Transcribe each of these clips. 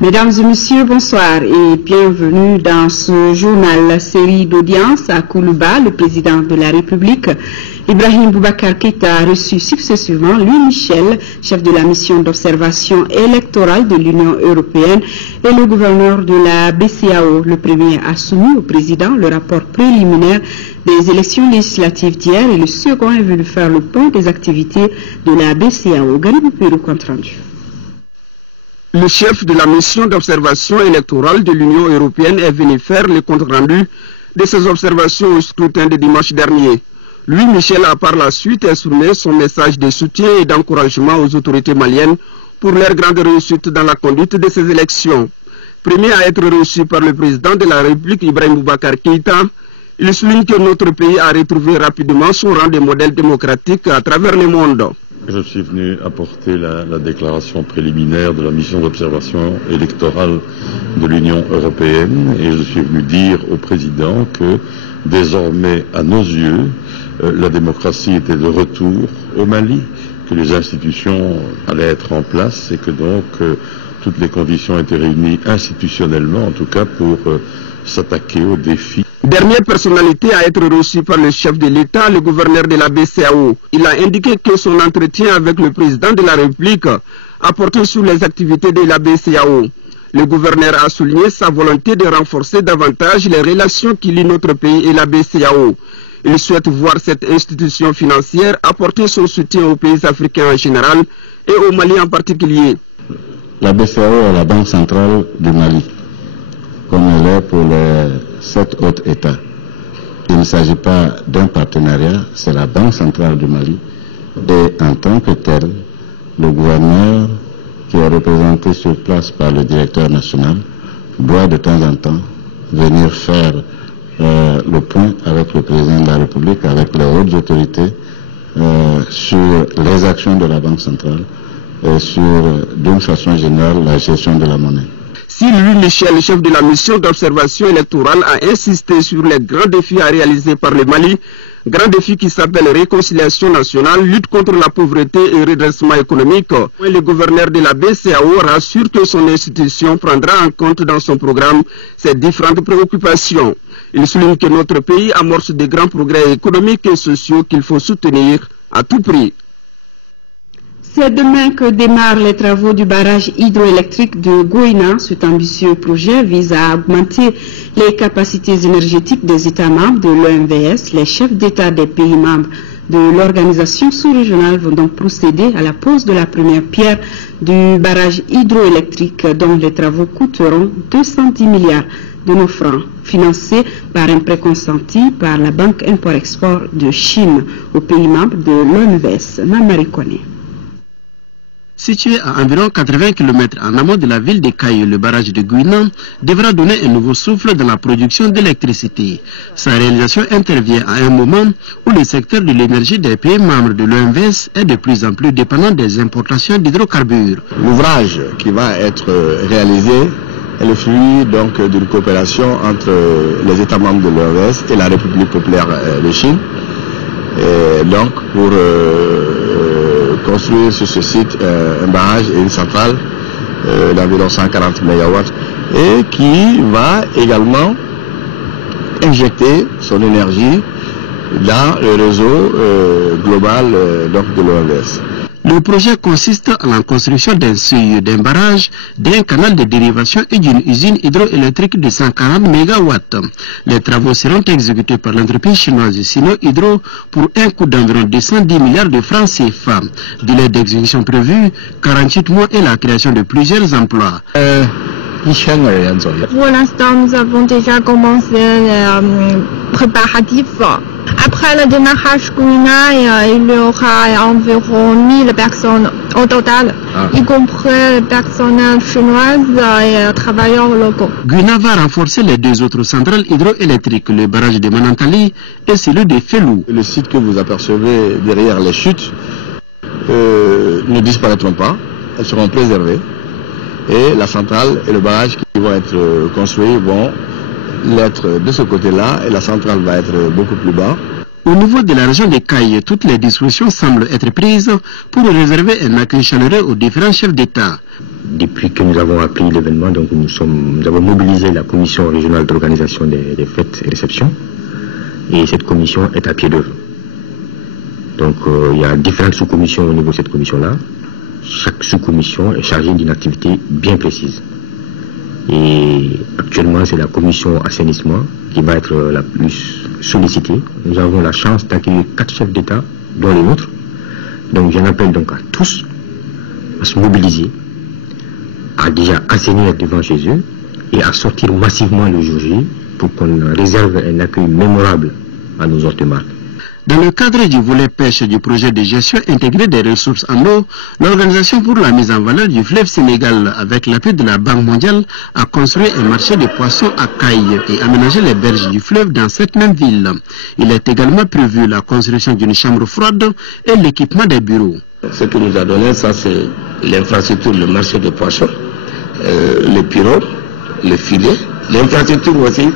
Mesdames et messieurs, bonsoir et bienvenue dans ce journal, la série d'audience à Koulouba. Le président de la République, Ibrahim Boubacar Keïta, a reçu successivement Louis Michel, chef de la mission d'observation électorale de l'Union européenne, et le gouverneur de la BCEAO. Le premier a soumis au président le rapport préliminaire des élections législatives d'hier et le second est venu faire le point des activités de la BCEAO. Garibou Pérou, compte rendu. Le chef de la mission d'observation électorale de l'Union européenne est venu faire le compte-rendu de ses observations au scrutin de dimanche dernier. Louis Michel a par la suite exprimé son message de soutien et d'encouragement aux autorités maliennes pour leur grande réussite dans la conduite de ces élections. Premier à être reçu par le président de la République, Ibrahim Boubacar Keïta, il souligne que notre pays a retrouvé rapidement son rang de modèle démocratique à travers le monde. Je suis venu apporter la déclaration préliminaire de la mission d'observation électorale de l'Union européenne et je suis venu dire au président que désormais, à nos yeux, la démocratie était de retour au Mali, que les institutions allaient être en place et que donc toutes les conditions étaient réunies institutionnellement, en tout cas pour s'attaquer aux défis. Dernière personnalité à être reçue par le chef de l'État, le gouverneur de la BCEAO. Il a indiqué que son entretien avec le président de la République a porté sur les activités de la BCEAO. Le gouverneur a souligné sa volonté de renforcer davantage les relations qui lient notre pays et la BCEAO. Il souhaite voir cette institution financière apporter son soutien aux pays africains en général et au Mali en particulier. La BCEAO est la banque centrale du Mali, comme elle est pour les 7 autres États. Il ne s'agit pas d'un partenariat, c'est la Banque centrale du Mali. Et en tant que tel, le gouverneur, qui est représenté sur place par le directeur national, doit de temps en temps venir faire le point avec le président de la République, avec les hautes autorités, sur les actions de la Banque centrale et sur, d'une façon générale, la gestion de la monnaie. Si Louis Michel, chef de la mission d'observation électorale, a insisté sur les grands défis à réaliser par le Mali, grands défis qui s'appellent réconciliation nationale, lutte contre la pauvreté et redressement économique, le gouverneur de la BCEAO rassure que son institution prendra en compte dans son programme ces différentes préoccupations. Il souligne que notre pays amorce de grands progrès économiques et sociaux qu'il faut soutenir à tout prix. C'est demain que démarrent les travaux du barrage hydroélectrique de Goïna. Cet ambitieux projet vise à augmenter les capacités énergétiques des États membres de l'OMVS. Les chefs d'État des pays membres de l'organisation sous-régionale vont donc procéder à la pose de la première pierre du barrage hydroélectrique dont les travaux coûteront 210 milliards de nos francs, financés par un prêt consenti par la Banque Import-Export de Chine aux pays membres de l'OMVS. Namari Kone. Situé à environ 80 km en amont de la ville de Caillou, le barrage de Gouina devra donner un nouveau souffle dans la production d'électricité. Sa réalisation intervient à un moment où le secteur de l'énergie des pays membres de l'OMVS est de plus en plus dépendant des importations d'hydrocarbures. L'ouvrage qui va être réalisé est le fruit donc d'une coopération entre les États membres de l'OMVS et la République populaire de Chine. Et donc pour construire sur ce site un barrage et une centrale d'environ 140 MW et qui va également injecter son énergie dans le réseau global donc de l'OMVS. Le projet consiste en la construction d'un seuil, d'un barrage, d'un canal de dérivation et d'une usine hydroélectrique de 140 MW. Les travaux seront exécutés par l'entreprise chinoise Sino Hydro pour un coût d'environ 210 milliards de francs CFA. Délai d'exécution prévu, 48 mois et la création de plusieurs emplois. Pour l'instant, nous avons déjà commencé les préparatifs. Après le démarrage Gouina, il y aura environ 1000 personnes au total, y compris les personnels chinoises et travailleurs locaux. Gouina va renforcer les deux autres centrales hydroélectriques, le barrage de Manantali et celui de Felou. Le site que vous apercevez derrière les chutes ne disparaîtront pas, elles seront préservées. Et la centrale et le barrage qui vont être construits vont l'être de ce côté-là et la centrale va être beaucoup plus bas. Au niveau de la région de Caille, toutes les dispositions semblent être prises pour réserver un accueil chaleureux aux différents chefs d'État. Depuis que nous avons appris l'événement, donc nous avons mobilisé la commission régionale d'organisation des fêtes et réceptions, et cette commission est à pied d'œuvre. Donc il y a différentes sous-commissions au niveau de cette commission-là. Chaque sous-commission est chargée d'une activité bien précise. Et actuellement, c'est la commission assainissement qui va être la plus sollicitée. Nous avons la chance d'accueillir 4 chefs d'État, dont les nôtres. Donc j'en appelle donc à tous à se mobiliser, à déjà assainir devant chez eux et à sortir massivement le jour J pour qu'on réserve un accueil mémorable à nos hôtes de marque. Dans le cadre du volet pêche du projet de gestion intégrée des ressources en eau, l'Organisation pour la mise en valeur du fleuve Sénégal, avec l'appui de la Banque mondiale, a construit un marché de poissons à Caille et aménagé les berges du fleuve dans cette même ville. Il est également prévu la construction d'une chambre froide et l'équipement des bureaux. Ce que nous a donné, ça c'est l'infrastructure, le marché de poissons, les pirogues, les filets. L'infrastructure aussi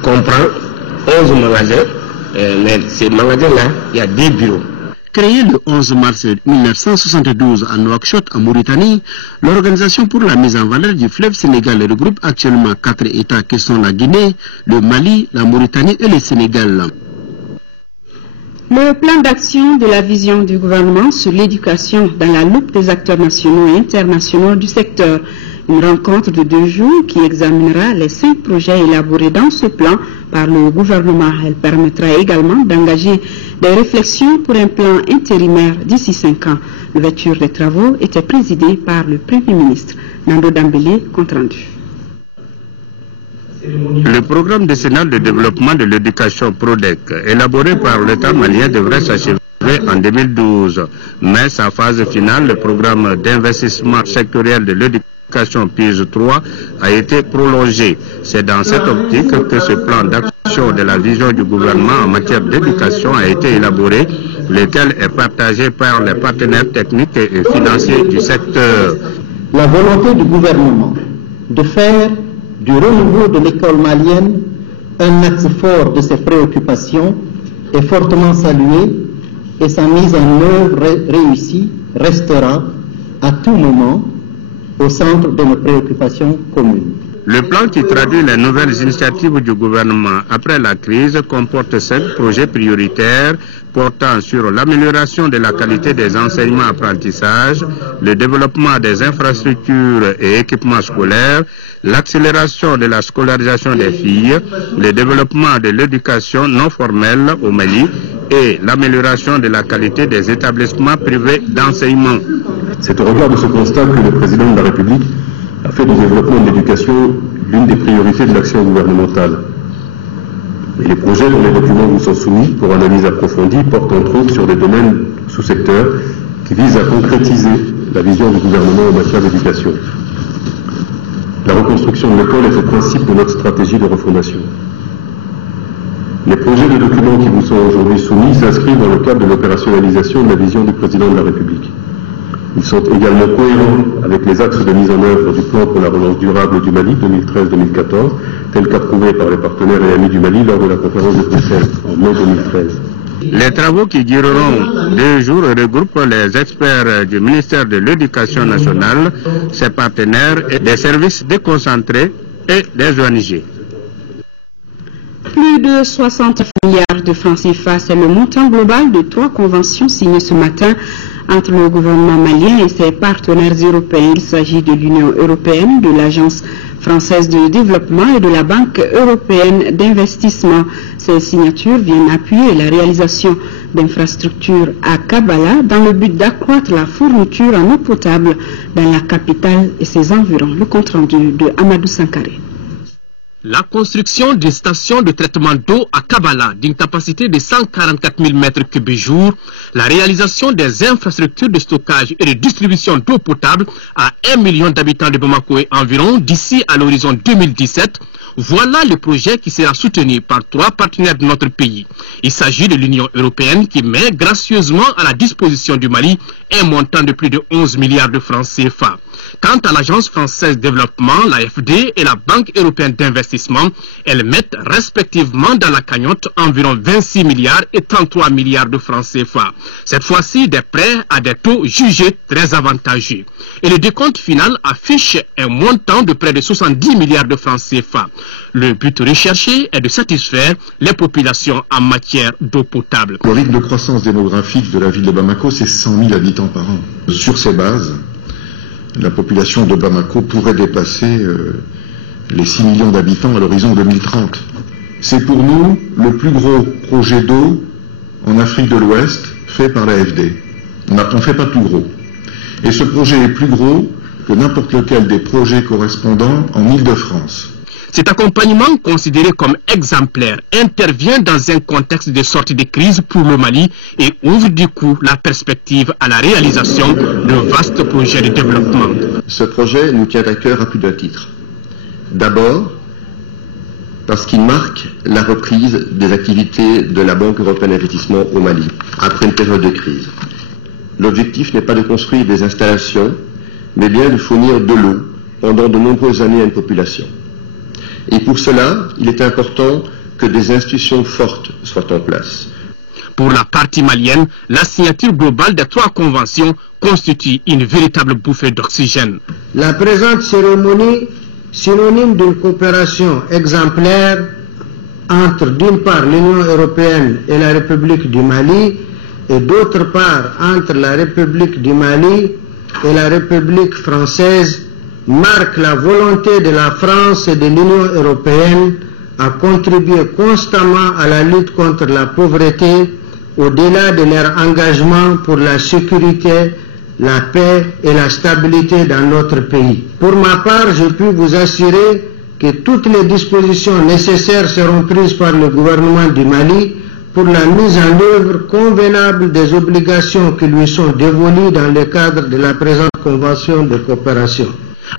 comprend 11 magasins. Mais ces magasins-là, il y a des bureaux. Créé le 11 mars 1972 à Nouakchott, en Mauritanie, l'Organisation pour la mise en valeur du fleuve Sénégal regroupe actuellement 4 États qui sont la Guinée, le Mali, la Mauritanie et le Sénégal. Le plan d'action de la vision du gouvernement sur l'éducation dans la loupe des acteurs nationaux et internationaux du secteur. Une rencontre de 2 jours qui examinera les 5 projets élaborés dans ce plan par le gouvernement. Elle permettra également d'engager des réflexions pour un plan intérimaire d'ici 5 ans. L'ouverture des travaux était présidée par le Premier ministre. Nando Dambélé, compte rendu. Le programme décennal de développement de l'éducation PRODEC, élaboré par l'État malien, devrait s'achever en 2012. Mais sa phase finale, le programme d'investissement sectoriel de l'éducation PIS 3 a été prolongé. C'est dans cette optique que ce plan d'action de la vision du gouvernement en matière d'éducation a été élaboré, lequel est partagé par les partenaires techniques et financiers du secteur. La volonté du gouvernement de faire du renouveau de l'école malienne un axe fort de ses préoccupations est fortement saluée et sa mise en œuvre réussie restera à tout moment au centre de nos préoccupations communes. Le plan qui traduit les nouvelles initiatives du gouvernement après la crise comporte 5 projets prioritaires portant sur l'amélioration de la qualité des enseignements-apprentissages, le développement des infrastructures et équipements scolaires, l'accélération de la scolarisation des filles, le développement de l'éducation non formelle au Mali et l'amélioration de la qualité des établissements privés d'enseignement. C'est au regard de ce constat que le président de la République a fait du développement de l'éducation l'une des priorités de l'action gouvernementale. Et les projets dont les documents vous sont soumis pour analyse approfondie portent entre autres sur des domaines sous-secteurs qui visent à concrétiser la vision du gouvernement en matière d'éducation. La reconstruction de l'école est au principe de notre stratégie de refondation. Les projets de documents qui vous sont aujourd'hui soumis s'inscrivent dans le cadre de l'opérationnalisation de la vision du président de la République. Ils sont également cohérents avec les axes de mise en œuvre du plan pour la relance durable du Mali 2013-2014, tel qu'approuvé par les partenaires et amis du Mali lors de la conférence de Bruxelles en mai 2013. Les travaux qui dureront 2 jours regroupent les experts du ministère de l'Éducation nationale, ses partenaires et des services déconcentrés et des ONG. Plus de 60 milliards de francs CFA, c'est le montant global de 3 conventions signées ce matin entre le gouvernement malien et ses partenaires européens. Il s'agit de l'Union européenne, de l'Agence française de développement et de la Banque européenne d'investissement. Ces signatures viennent appuyer la réalisation d'infrastructures à Kabala dans le but d'accroître la fourniture en eau potable dans la capitale et ses environs. Le compte rendu de Amadou Sankaré. La construction d'une station de traitement d'eau à Kabala d'une capacité de 144 000 m3 jour, la réalisation des infrastructures de stockage et de distribution d'eau potable à 1 million d'habitants de Bamako et environ d'ici à l'horizon 2017, voilà le projet qui sera soutenu par 3 partenaires de notre pays. Il s'agit de l'Union européenne qui met gracieusement à la disposition du Mali un montant de plus de 11 milliards de francs CFA. Quant à l'Agence française de développement, l'AFD et la Banque européenne d'investissement, d'investissement, elles mettent respectivement dans la cagnotte environ 26 milliards et 33 milliards de francs CFA. Cette fois-ci, des prêts à des taux jugés très avantageux. Et le décompte final affiche un montant de près de 70 milliards de francs CFA. Le but recherché est de satisfaire les populations en matière d'eau potable. Le rythme de croissance démographique de la ville de Bamako, c'est 100 000 habitants par an. Sur ces bases, la population de Bamako pourrait dépasser les 6 millions d'habitants à l'horizon 2030. C'est pour nous le plus gros projet d'eau en Afrique de l'Ouest fait par l'AFD. On ne fait pas plus gros. Et ce projet est plus gros que n'importe lequel des projets correspondants en Île-de-France. Cet accompagnement, considéré comme exemplaire, intervient dans un contexte de sortie de crise pour le Mali et ouvre du coup la perspective à la réalisation d'un vaste projet de développement. Ce projet nous tient à cœur à plus d'un titre. D'abord, parce qu'il marque la reprise des activités de la Banque européenne d'investissement au Mali, après une période de crise. L'objectif n'est pas de construire des installations, mais bien de fournir de l'eau pendant de nombreuses années à une population. Et pour cela, il est important que des institutions fortes soient en place. Pour la partie malienne, la signature globale des 3 conventions constitue une véritable bouffée d'oxygène. La présente cérémonie, synonyme d'une coopération exemplaire entre d'une part l'Union européenne et la République du Mali et d'autre part entre la République du Mali et la République française, marque la volonté de la France et de l'Union européenne à contribuer constamment à la lutte contre la pauvreté au-delà de leur engagement pour la sécurité, la paix et la stabilité dans notre pays. Pour ma part, je puis vous assurer que toutes les dispositions nécessaires seront prises par le gouvernement du Mali pour la mise en œuvre convenable des obligations qui lui sont dévolues dans le cadre de la présente convention de coopération.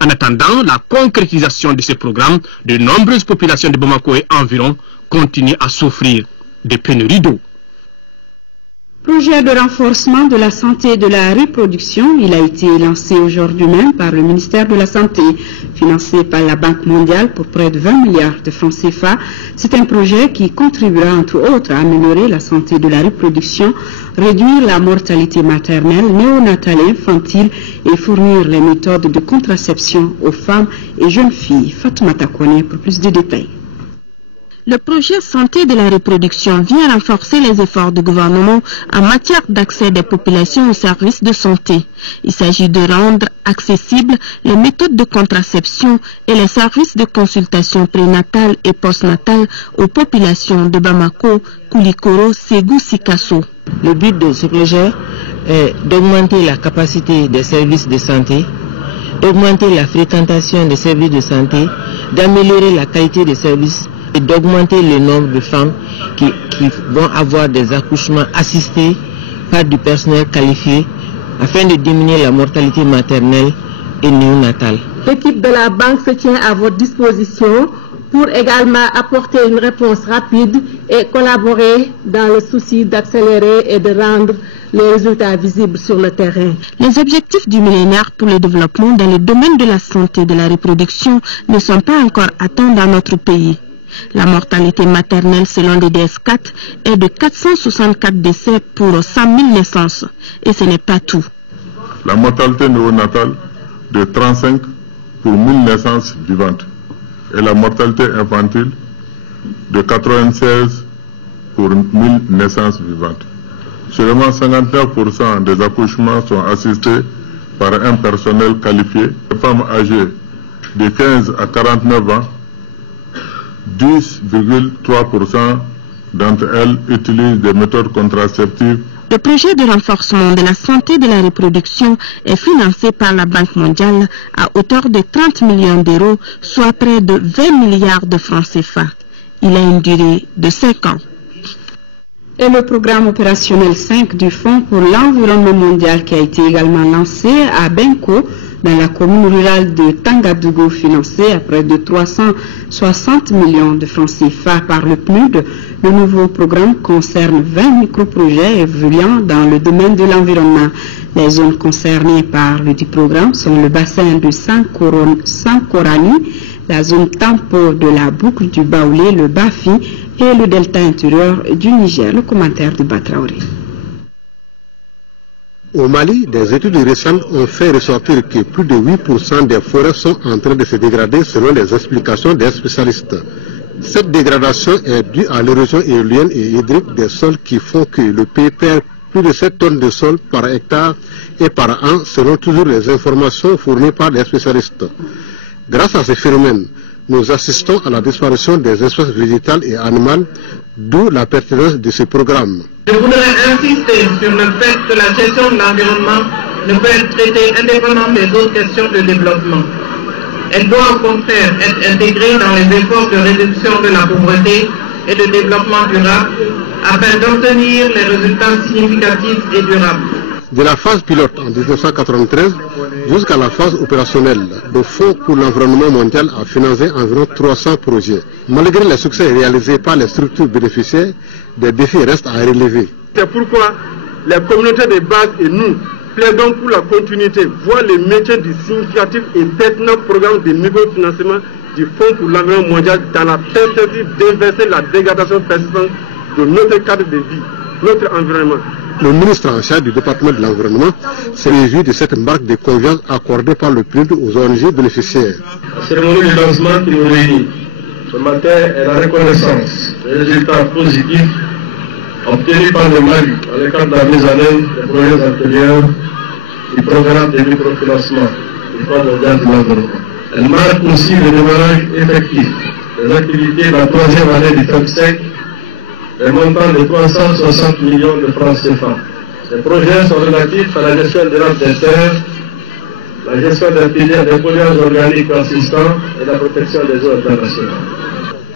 En attendant la concrétisation de ce programme, de nombreuses populations de Bamako et environ continuent à souffrir de pénuries d'eau. Projet de renforcement de la santé et de la reproduction, il a été lancé aujourd'hui même par le ministère de la Santé, financé par la Banque mondiale pour près de 20 milliards de francs CFA. C'est un projet qui contribuera entre autres à améliorer la santé de la reproduction, réduire la mortalité maternelle, néonatale et infantile et fournir les méthodes de contraception aux femmes et jeunes filles. Fatoumata Kone pour plus de détails. Le projet Santé de la reproduction vient renforcer les efforts du gouvernement en matière d'accès des populations aux services de santé. Il s'agit de rendre accessibles les méthodes de contraception et les services de consultation prénatale et postnatale aux populations de Bamako, Koulikoro, Ségou, Sikasso. Le but de ce projet est d'augmenter la capacité des services de santé, d'augmenter la fréquentation des services de santé, d'améliorer la qualité des services et d'augmenter le nombre de femmes qui vont avoir des accouchements assistés par du personnel qualifié afin de diminuer la mortalité maternelle et néonatale. L'équipe de la banque se tient à votre disposition pour également apporter une réponse rapide et collaborer dans le souci d'accélérer et de rendre les résultats visibles sur le terrain. Les objectifs du millénaire pour le développement dans le domaine de la santé et de la reproduction ne sont pas encore atteints dans notre pays. La mortalité maternelle selon le DS4 est de 464 décès pour 100 000 naissances. Et ce n'est pas tout. La mortalité néonatale de 35 pour 1000 naissances vivantes. Et la mortalité infantile de 96 pour 1000 naissances vivantes. Seulement 59% des accouchements sont assistés par un personnel qualifié. Les femmes âgées de 15 à 49 ans, 10,3% d'entre elles utilisent des méthodes contraceptives. Le projet de renforcement de la santé de la reproduction est financé par la Banque mondiale à hauteur de 30 millions d'euros, soit près de 20 milliards de francs CFA. Il a une durée de 5 ans. Et le programme opérationnel 5 du Fonds pour l'environnement mondial qui a été également lancé à Benko, dans la commune rurale de Tangadougou, financé à près de 360 millions de francs CFA par le PNUD. Le nouveau programme concerne 20 microprojets évoluant dans le domaine de l'environnement. Les zones concernées par le dit programme sont le bassin de Sankorani, la zone tampon de la boucle du Baoulé, le Bafi et le delta intérieur du Niger. Le commentaire de Batraoré. Au Mali, des études récentes ont fait ressortir que plus de 8% des forêts sont en train de se dégrader selon les explications des spécialistes. Cette dégradation est due à l'érosion éolienne et hydrique des sols qui font que le pays perd plus de 7 tonnes de sol par hectare et par an selon toujours les informations fournies par les spécialistes. Grâce à ces phénomènes, nous assistons à la disparition des espèces végétales et animales, d'où la pertinence de ce programme. Je voudrais insister sur le fait que la gestion de l'environnement ne peut être traitée indépendamment des autres questions de développement. Elle doit au contraire être intégrée dans les efforts de réduction de la pauvreté et de développement durable afin d'obtenir les résultats significatifs et durables. De la phase pilote en 1993 jusqu'à la phase opérationnelle, le Fonds pour l'environnement mondial a financé environ 300 projets. Malgré les succès réalisés par les structures bénéficiaires, des défis restent à relever. C'est pourquoi les communautés de base et nous plaidons pour la continuité, voire les métiers du significatif et pertinent programme de microfinancement du Fonds pour l'environnement mondial dans la perspective d'inverser la dégradation persistante de notre cadre de vie, notre environnement. Le ministre en charge du département de l'environnement s'est réjoui de cette marque de confiance accordée par le PNUD aux ONG bénéficiaires. La cérémonie de lancement qui nous réunit ce matin est la reconnaissance des résultats positifs obtenus par le Mali dans le cadre de la mise en œuvre des projets antérieurs du programme de microfinancement du Fonds mondial de l'environnement. Elle marque aussi le démarrage effectif des activités de la troisième année du FEMSEC, un montant de 360 millions de francs CFA. Ces projets sont relatifs à la gestion durable des terres, la gestion des filières des polluants organiques consistants et la protection des eaux internationales.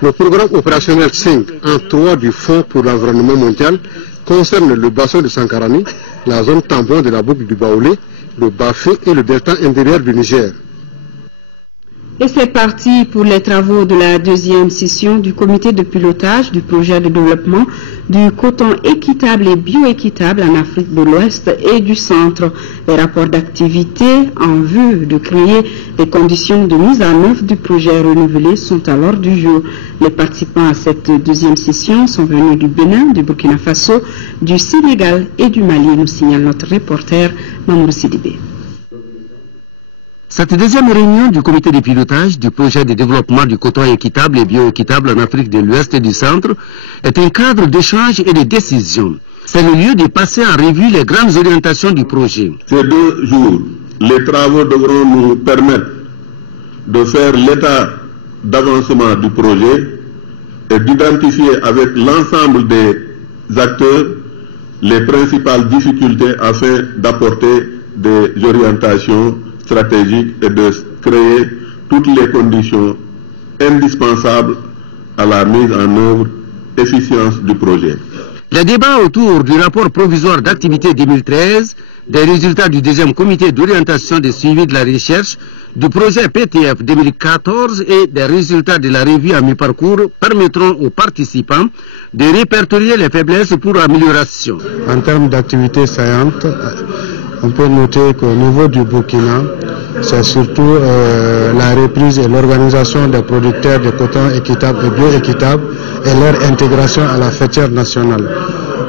Le programme opérationnel 5 en 3 du Fonds pour l'environnement mondial concerne le bassin de Sankarani, la zone tampon de la boucle du Baoulé, le Bafé et le delta intérieur du Niger. Et c'est parti pour les travaux de la deuxième session du comité de pilotage du projet de développement du coton équitable et bioéquitable en Afrique de l'Ouest et du Centre. Les rapports d'activité en vue de créer les conditions de mise en œuvre du projet renouvelé sont à l'ordre du jour. Les participants à cette deuxième session sont venus du Bénin, du Burkina Faso, du Sénégal et du Mali, nous signale notre reporter Mamour Sidibé. Cette deuxième réunion du comité de pilotage du projet de développement du coton équitable et bioéquitable en Afrique de l'Ouest et du Centre est un cadre d'échange et de décision. C'est le lieu de passer en revue les grandes orientations du projet. Ces 2 jours, les travaux devront nous permettre de faire l'état d'avancement du projet et d'identifier avec l'ensemble des acteurs les principales difficultés afin d'apporter des orientations stratégique et de créer toutes les conditions indispensables à la mise en œuvre efficiente du projet. Les débats autour du rapport provisoire d'activité 2013, des résultats du deuxième comité d'orientation de suivi de la recherche, du projet PTF 2014 et des résultats de la revue à mi-parcours permettront aux participants de répertorier les faiblesses pour amélioration. En termes d'activités saillantes, on peut noter qu'au niveau du Burkina, c'est surtout la reprise et l'organisation des producteurs de coton équitable et bioéquitable et leur intégration à la filière nationale.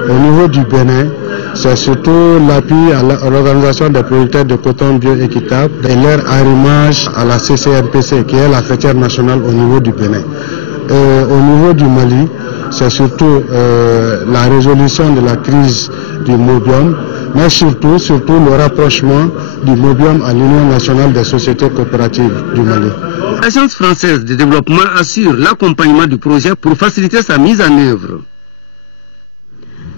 Au niveau du Bénin, c'est surtout l'appui à l'organisation des producteurs de coton bioéquitable et leur arrimage à la CCNPC, qui est la filière nationale au niveau du Bénin. Au niveau du Mali, c'est surtout la résolution de la crise du Mobium, mais surtout le rapprochement du Mobium à l'Union nationale des sociétés coopératives du Mali. L'Agence française de développement assure l'accompagnement du projet pour faciliter sa mise en œuvre.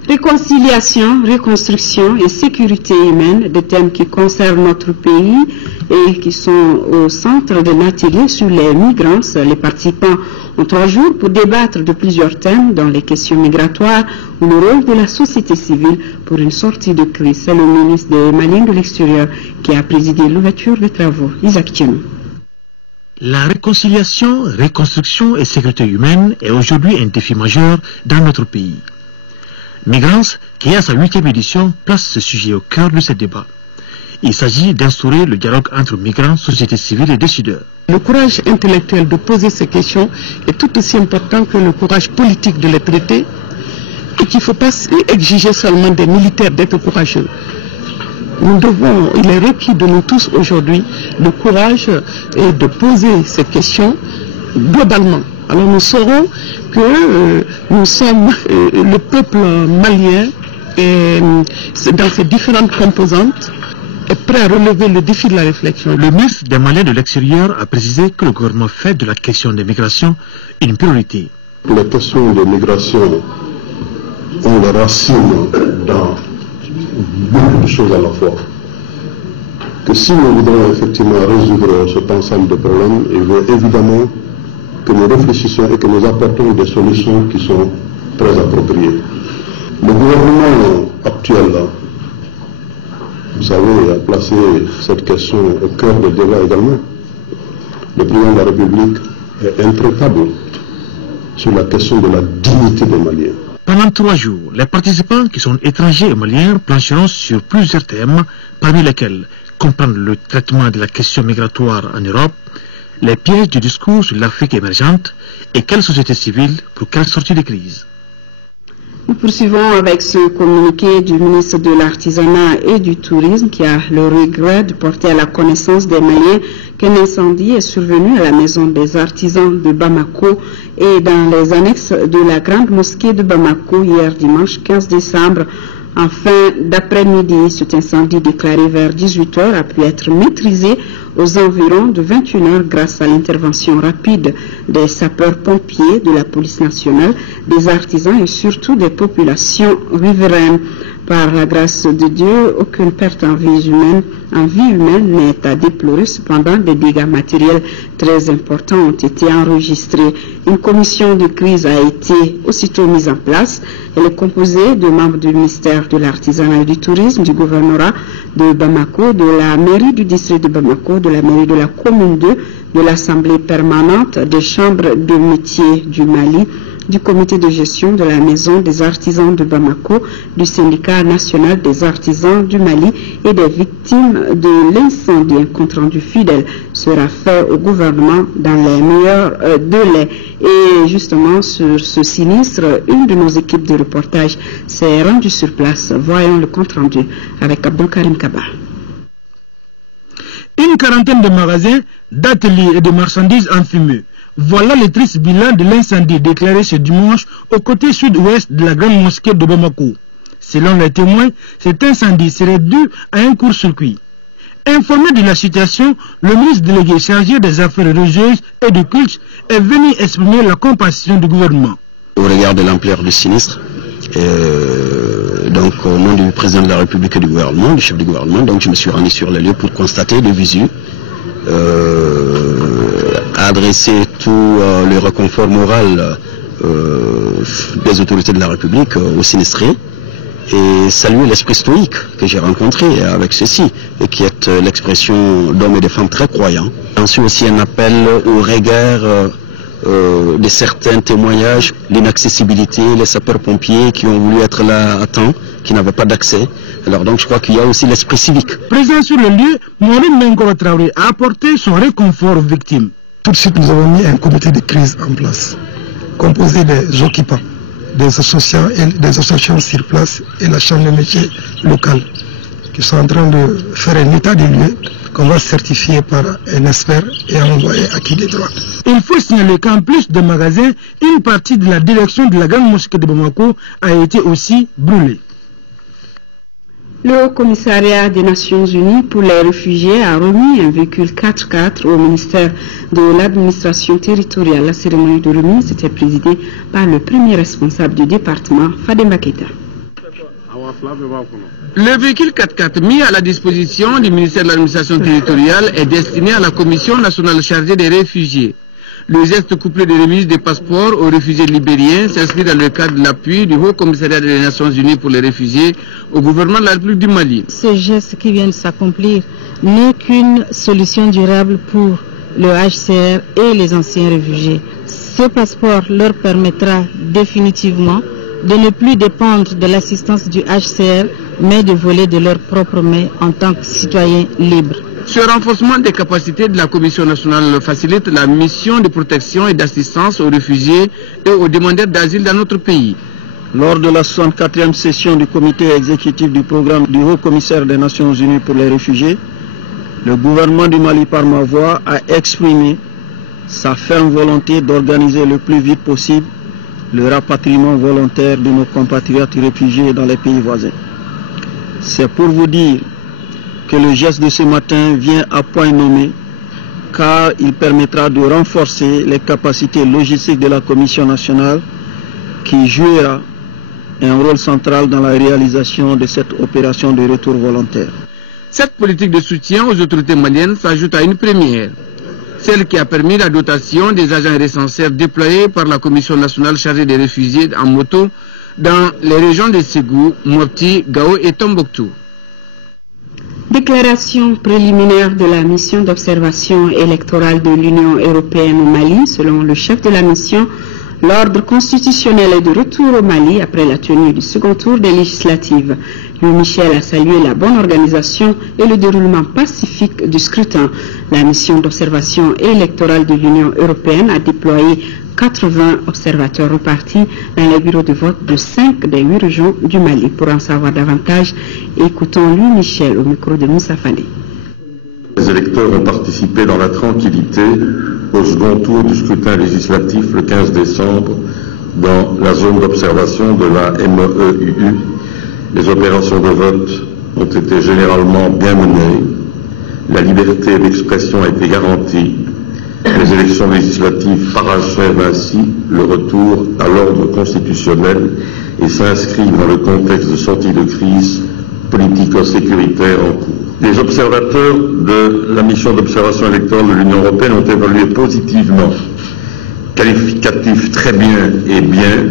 Réconciliation, reconstruction et sécurité humaine, des thèmes qui concernent notre pays et qui sont au centre de l'atelier sur les migrants. Les participants ont 3 jours pour débattre de plusieurs thèmes, dont les questions migratoires ou le rôle de la société civile pour une sortie de crise. C'est le ministre des Maliens de l'Extérieur qui a présidé l'ouverture des travaux. Isaac Tchenou. La réconciliation, reconstruction et sécurité humaine est aujourd'hui un défi majeur dans notre pays. Migrants, qui à sa 8e édition, place ce sujet au cœur de ce débat. Il s'agit d'instaurer le dialogue entre migrants, société civile et décideurs. Le courage intellectuel de poser ces questions est tout aussi important que le courage politique de les traiter, et qu'il ne faut pas exiger seulement des militaires d'être courageux. Il est requis de nous tous aujourd'hui le courage de poser ces questions globalement. Alors nous saurons que nous sommes le peuple malien et dans ses différentes composantes est prêt à relever le défi de la réflexion. Le ministre des Maliens de l'extérieur a précisé que le gouvernement fait de la question des migrations une priorité. Les questions de migration ont des racines dans beaucoup de choses à la fois. Que si nous voudrons effectivement résoudre cet ensemble de problèmes, il faut évidemment que nous réfléchissions et que nous apportons des solutions qui sont très appropriées. Le gouvernement actuel, vous savez, a placé cette question au cœur du débat également. Le président de la République est intraitable sur la question de la dignité des Maliens. Pendant 3 jours, les participants qui sont étrangers et maliens plancheront sur plusieurs thèmes, parmi lesquels comprendre le traitement de la question migratoire en Europe, les pièges du discours sur l'Afrique émergente et quelle société civile pour quelle sortie de crise. Nous poursuivons avec ce communiqué du ministre de l'Artisanat et du Tourisme qui a le regret de porter à la connaissance des Maliens qu'un incendie est survenu à la maison des artisans de Bamako et dans les annexes de la grande mosquée de Bamako hier dimanche 15 décembre. En fin d'après-midi, cet incendie déclaré vers 18h a pu être maîtrisé aux environs de 21h grâce à l'intervention rapide des sapeurs-pompiers, de la police nationale, des artisans et surtout des populations riveraines. Par la grâce de Dieu, aucune perte en vie humaine n'est à déplorer. Cependant, des dégâts matériels très importants ont été enregistrés. Une commission de crise a été aussitôt mise en place. Elle est composée de membres du ministère de l'Artisanat et du Tourisme, du gouvernorat de Bamako, de la mairie du district de Bamako, de la mairie de la commune 2, de l'Assemblée permanente, des chambres de métiers du Mali, du comité de gestion de la maison des artisans de Bamako, du syndicat national des artisans du Mali et des victimes de l'incendie. Un compte rendu fidèle sera fait au gouvernement dans les meilleurs délais. Et justement sur ce sinistre, une de nos équipes de reportage s'est rendue sur place. Voyons le compte rendu avec Abdul Karim Kaba. Une quarantaine de magasins, d'ateliers et de marchandises enfumées. Voilà le triste bilan de l'incendie déclaré ce dimanche au côté sud-ouest de la grande mosquée de Bamako. Selon les témoins, cet incendie serait dû à un court-circuit. Informé de la situation, le ministre délégué chargé des affaires religieuses et du culte est venu exprimer la compassion du gouvernement. Au regard de l'ampleur du sinistre, donc au nom du président de la République et du gouvernement, du chef du gouvernement, donc je me suis rendu sur le lieu pour constater de visu, adresser tout le réconfort moral des autorités de la République aux sinistrés et saluer l'esprit stoïque que j'ai rencontré avec ceci et qui est l'expression d'hommes et de femmes très croyants. Ensuite aussi un appel au regard de certains témoignages, l'inaccessibilité, les sapeurs-pompiers qui ont voulu être là à temps, qui n'avaient pas d'accès. Alors donc je crois qu'il y a aussi l'esprit civique. Présent sur le lieu, Maureen Mengoro Traoré a apporté son réconfort aux victimes. Tout de suite nous avons mis un comité de crise en place, composé des occupants, des associations sur place et la chambre de métier locale, qui sont en train de faire un état des lieux qu'on va certifier par un expert et envoyer à qui des droits. Il faut signaler qu'en plus de magasins, une partie de la direction de la grande mosquée de Bamako a été aussi brûlée. Le commissariat des Nations Unies pour les réfugiés a remis un véhicule 4x4 au ministère de l'administration territoriale. La cérémonie de remise était présidée par le premier responsable du département, Fadem Baketa. Le véhicule 4x4 mis à la disposition du ministère de l'administration territoriale est destiné à la Commission nationale chargée des réfugiés. Le geste couplé de remise des passeports aux réfugiés libériens s'inscrit dans le cadre de l'appui du Haut Commissariat des Nations Unies pour les réfugiés au gouvernement de la République du Mali. Ce geste qui vient de s'accomplir n'est qu'une solution durable pour le HCR et les anciens réfugiés. Ce passeport leur permettra définitivement de ne plus dépendre de l'assistance du HCR, mais de voler de leurs propres mains en tant que citoyens libres. Ce renforcement des capacités de la Commission nationale facilite la mission de protection et d'assistance aux réfugiés et aux demandeurs d'asile dans notre pays. Lors de la 64e session du comité exécutif du programme du Haut-Commissaire des Nations Unies pour les réfugiés, le gouvernement du Mali par ma voix a exprimé sa ferme volonté d'organiser le plus vite possible le rapatriement volontaire de nos compatriotes réfugiés dans les pays voisins. C'est pour vous dire que le geste de ce matin vient à point nommé, car il permettra de renforcer les capacités logistiques de la Commission nationale qui jouera un rôle central dans la réalisation de cette opération de retour volontaire. Cette politique de soutien aux autorités maliennes s'ajoute à une première, celle qui a permis la dotation des agents recenseurs déployés par la Commission nationale chargée des réfugiés en moto dans les régions de Ségou, Mopti, Gao et Tombouctou. Déclaration préliminaire de la mission d'observation électorale de l'Union européenne au Mali. Selon le chef de la mission, l'ordre constitutionnel est de retour au Mali après la tenue du second tour des législatives. Louis Michel a salué la bonne organisation et le déroulement pacifique du scrutin. La mission d'observation électorale de l'Union européenne a déployé 80 observateurs repartis dans les bureaux de vote de 5 des 8 régions du Mali. Pour en savoir davantage, écoutons Louis Michel au micro de Moussa Fallé. Les électeurs ont participé dans la tranquillité au second tour du scrutin législatif le 15 décembre dans la zone d'observation de la MEEUU. Les opérations de vote ont été généralement bien menées. La liberté d'expression a été garantie. Les élections législatives parachèvent ainsi le retour à l'ordre constitutionnel et s'inscrivent dans le contexte de sortie de crise politico-sécuritaire en cours. Les observateurs de la mission d'observation électorale de l'Union européenne ont évalué positivement, qualificatif très bien et bien,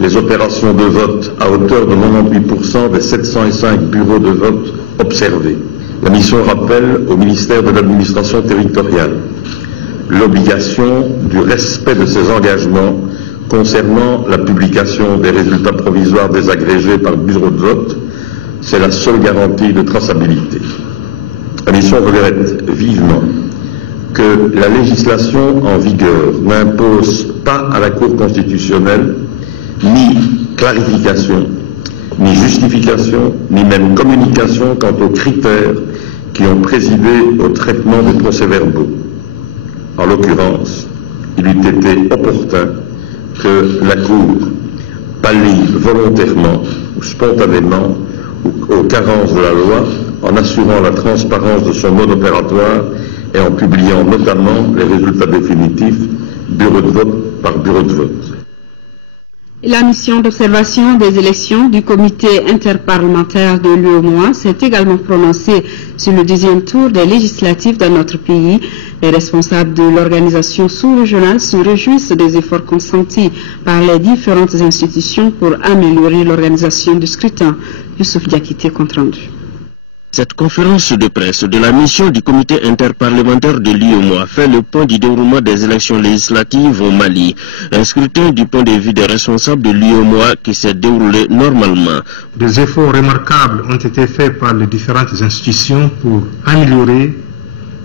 les opérations de vote à hauteur de 98% des 705 bureaux de vote observés. La mission rappelle au ministère de l'administration territoriale l'obligation du respect de ses engagements concernant la publication des résultats provisoires désagrégés par le bureau de vote. C'est la seule garantie de traçabilité. La mission regrette vivement que la législation en vigueur n'impose pas à la Cour constitutionnelle ni clarification, ni justification, ni même communication quant aux critères qui ont présidé au traitement des procès-verbaux. En l'occurrence, il eût été opportun que la Cour pallie volontairement ou spontanément aux carences de la loi en assurant la transparence de son mode opératoire et en publiant notamment les résultats définitifs bureau de vote par bureau de vote. La mission d'observation des élections du comité interparlementaire de l'UEMOA s'est également prononcée sur le deuxième tour des législatives dans notre pays. Les responsables de l'organisation sous-régionale se réjouissent des efforts consentis par les différentes institutions pour améliorer l'organisation du scrutin. Youssouf Diakité, compte rendu. Cette conférence de presse de la mission du comité interparlementaire de l'UEMOA fait le point du déroulement des élections législatives au Mali. Un scrutin du point de vue des responsables de l'UEMOA qui s'est déroulé normalement. Des efforts remarquables ont été faits par les différentes institutions pour améliorer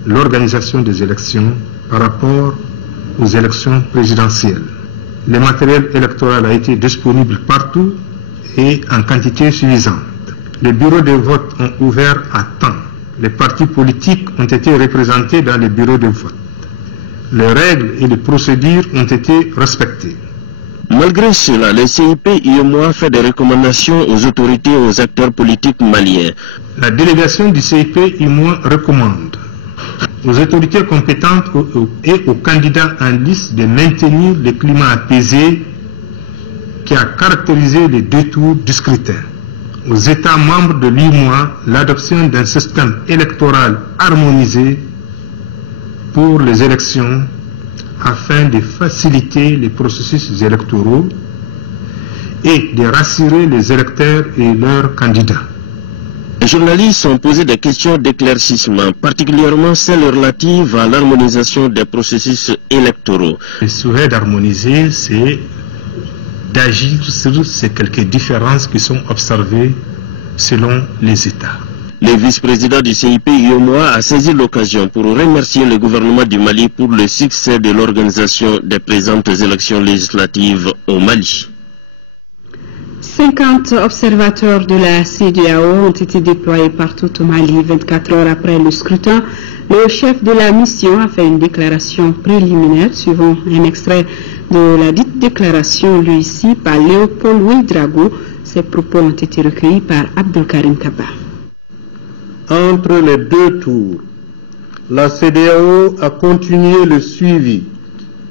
l'organisation des élections par rapport aux élections présidentielles. Le matériel électoral a été disponible partout et en quantité suffisante. Les bureaux de vote ont ouvert à temps. Les partis politiques ont été représentés dans les bureaux de vote. Les règles et les procédures ont été respectées. Malgré cela, le CIP-UEMOA fait des recommandations aux autorités et aux acteurs politiques maliens. La délégation du CIP-UEMOA recommande aux autorités compétentes et aux candidats en liste de maintenir le climat apaisé qui a caractérisé les deux tours du scrutin. Aux États membres de l'UEMOA, l'adoption d'un système électoral harmonisé pour les élections afin de faciliter les processus électoraux et de rassurer les électeurs et leurs candidats. Les journalistes ont posé des questions d'éclaircissement, particulièrement celles relatives à l'harmonisation des processus électoraux. Le souhait d'harmoniser, c'est d'agir sur ces quelques différences qui sont observées selon les États. Le vice-président du CIP, UEMOA, a saisi l'occasion pour remercier le gouvernement du Mali pour le succès de l'organisation des présentes élections législatives au Mali. 50 observateurs de la CEDEAO ont été déployés partout au Mali 24 heures après le scrutin. Le chef de la mission a fait une déclaration préliminaire suivant un extrait de la dite déclaration lue ici par Léopold Ouédraogo. Ces propos ont été recueillis par Abdelkarim Kaba. Entre les deux tours, la CEDEAO a continué le suivi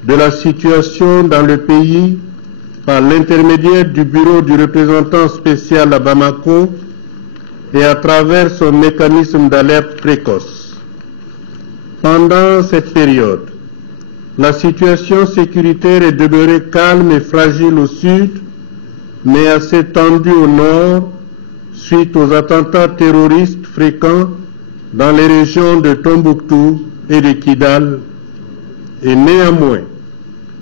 de la situation dans le pays par l'intermédiaire du bureau du représentant spécial à Bamako et à travers son mécanisme d'alerte précoce. Pendant cette période, la situation sécuritaire est demeurée calme et fragile au sud, mais assez tendue au nord, suite aux attentats terroristes fréquents dans les régions de Tombouctou et de Kidal. Et néanmoins,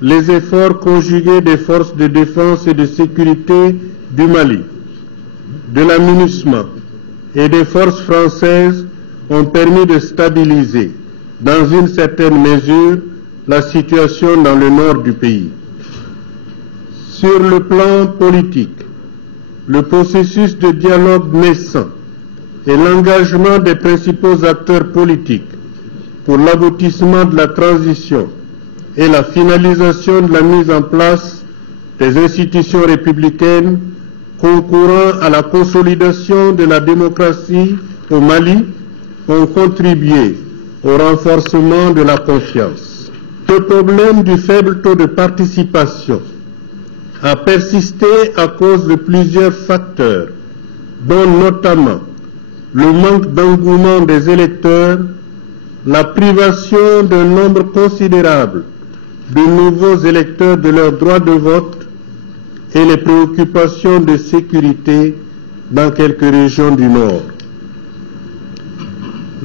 les efforts conjugués des forces de défense et de sécurité du Mali, de la MINUSMA et des forces françaises ont permis de stabiliser, dans une certaine mesure, la situation dans le nord du pays. Sur le plan politique, le processus de dialogue naissant et l'engagement des principaux acteurs politiques pour l'aboutissement de la transition et la finalisation de la mise en place des institutions républicaines concourant à la consolidation de la démocratie au Mali ont contribué au renforcement de la confiance. Le problème du faible taux de participation a persisté à cause de plusieurs facteurs, dont notamment le manque d'engouement des électeurs, la privation d'un nombre considérable de nouveaux électeurs de leur droit de vote et les préoccupations de sécurité dans quelques régions du Nord.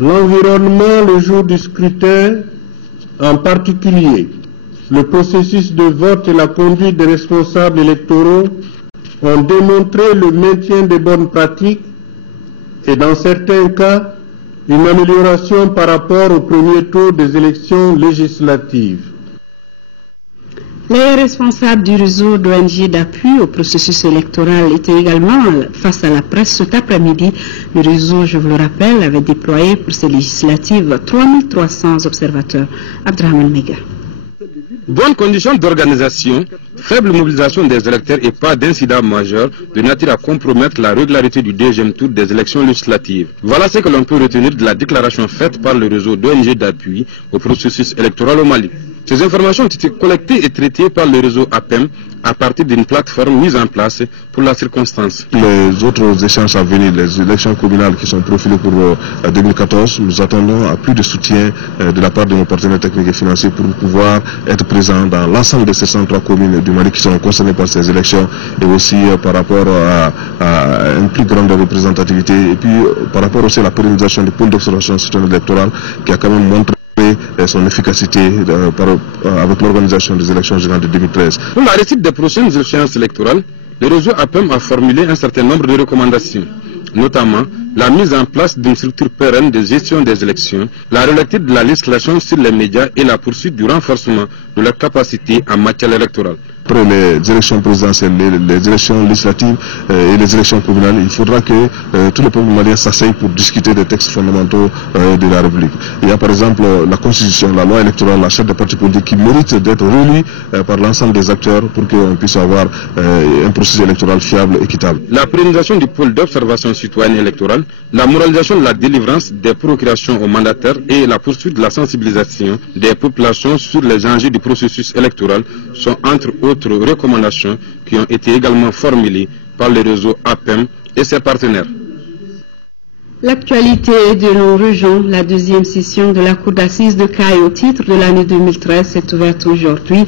L'environnement le jour du scrutin, en particulier le processus de vote et la conduite des responsables électoraux, ont démontré le maintien des bonnes pratiques et dans certains cas, une amélioration par rapport au premier tour des élections législatives. Les responsables du réseau d'ONG d'appui au processus électoral étaient également face à la presse cet après-midi. Le réseau, je vous le rappelle, avait déployé pour ces législatives 3300 observateurs. Abdrahman Mega. Bonnes conditions d'organisation, faible mobilisation des électeurs et pas d'incident majeur de nature à compromettre la régularité du deuxième tour des élections législatives. Voilà ce que l'on peut retenir de la déclaration faite par le réseau d'ONG d'appui au processus électoral au Mali. Ces informations ont été collectées et traitées par le réseau APEM à partir d'une plateforme mise en place pour la circonstance. Les autres échanges à venir, les élections communales qui sont profilées pour 2014, nous attendons à plus de soutien de la part de nos partenaires techniques et financiers pour pouvoir être présents dans l'ensemble de ces 103 communes du Mali qui seront concernées par ces élections et aussi par rapport à une plus grande représentativité et puis par rapport aussi à la pérennisation du pôle d'observation citoyenne électorale qui a quand même montré son efficacité avec l'organisation des élections générales de 2013. Pour la réussite des prochaines échéances électorales, le réseau APEM a formulé un certain nombre de recommandations, notamment la mise en place d'une structure pérenne de gestion des élections, la relecture de la législation sur les médias et la poursuite du renforcement de la capacité en matière électorale. Après les élections présidentielles, les élections législatives et les élections communales, il faudra que tout le peuple malien s'asseye pour discuter des textes fondamentaux de la République. Il y a par exemple la Constitution, la loi électorale, la charte des partis politiques qui mérite d'être relue par l'ensemble des acteurs pour qu'on puisse avoir un processus électoral fiable et équitable. La pérennisation du pôle d'observation citoyenne électorale, la moralisation de la délivrance des procurations aux mandataires et la poursuite de la sensibilisation des populations sur les enjeux du processus électoral sont entre autres recommandations qui ont été également formulées par le réseau APEM et ses partenaires. L'actualité de nos régions, la deuxième session de la Cour d'assises de Caille au titre de l'année 2013 s'est ouverte aujourd'hui.